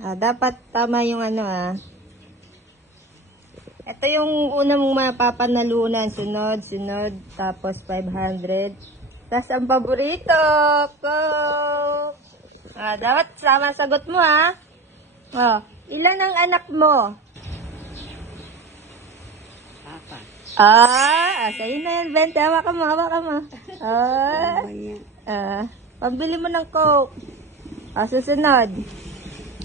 Dapat tama yung ano Ito yung una mong mapapanalunan. Sunod, tapos 500. Tapos ang paborito, Coke. Dapat sama sagot mo ilan ang anak mo? Apat. Sa'yo na yan, Bente. Hawa ka mo. Pambili mo ng Coke. Susunod.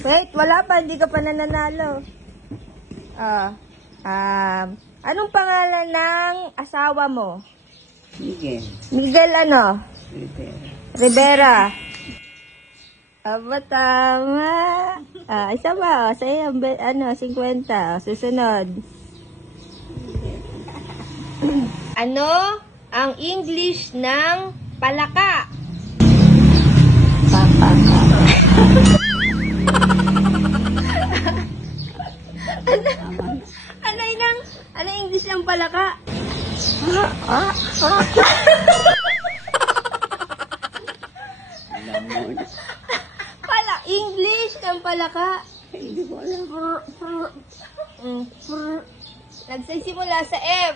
Wait, wala pa. Hindi ka pa nananalo. Anong pangalan ng asawa mo? Miguel. Miguel ano? Rivera. Aba, tama. Isa ba? Sa'yo, 50. Susunod. Ano ang English ng palaka? Papaka. Ano English ng palaka? English ng palaka. Hindi ko alam. Nagsisimula sa F.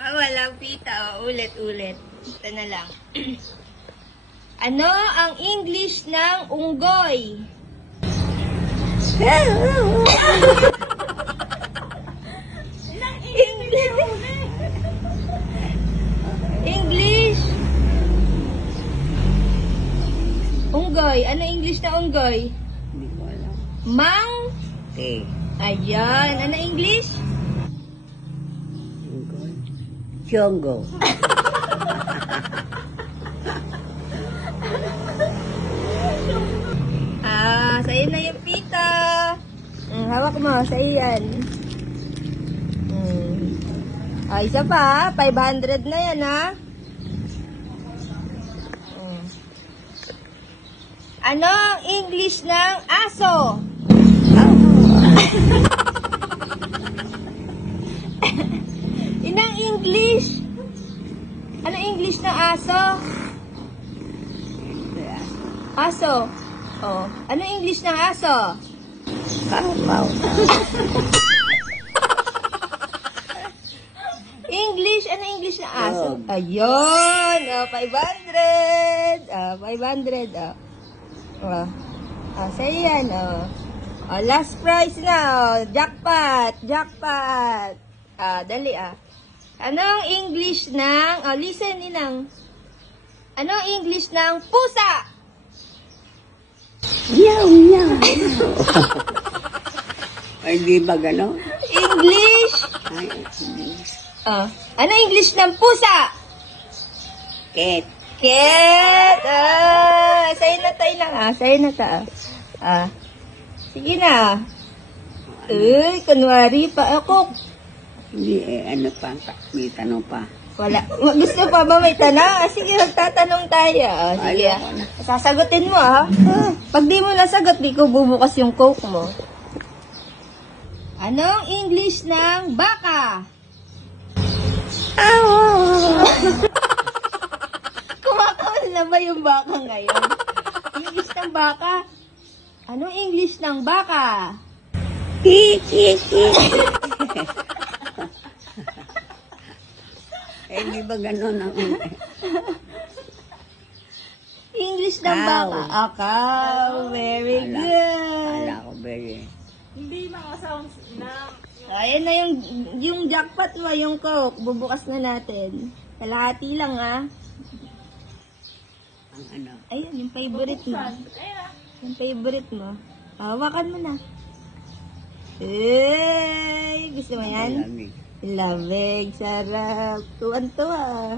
Walang pita. Ulit. Ito na lang. Ano ang English ng unggoy? English. Unggoy. Ano English na unggoy? Hindi ko alam. Mang? Okay. Ayan. Ano English? Chongo. Sa'yo na yung pita. Hawak mo. Sa'yo yan. Isa pa, 500 na yan, Ano ang English ng aso? Inang English? Ano English ng aso? Aso. Ano English ng aso? English, ano English ng aso? Ayun, 500. 500, sa'yo yan, last prize na, jackpot. Dali, Anong English ng, listen, Inang. Anong English ng pusa? Meow. Ay, di ba gano'n? English? Ay, English. Ano English ng pusa? Cat. Sa'yo na tayo lang, Sa'yo na ta, sige na. Kunwari pa ako. Hindi, ano pa? May tanong pa. Wala. Gusto pa ba may tanong? Sige, magtatanong tayo. Sige, sasagutin mo, Pag di mo nasagot, di ko bubukas yung Coke mo. Anong English ng baka? Kumakawal na ba yung baka ngayon? English ng baka? Anong English ng baka? Di ba gano'n ang English ng baka? Cow. Very good. Wala ko very. Hindi mga sounds na. Ayan na yung jackpot mo, yung Coke. Bubukas na natin. Kalahati lang, Ang ano? Ayun, yung favorite mo. Yung favorite mo. Hawakan mo na. Gusto mo yan? Malamig. Lamig, sarap. Tuwan-tuwa.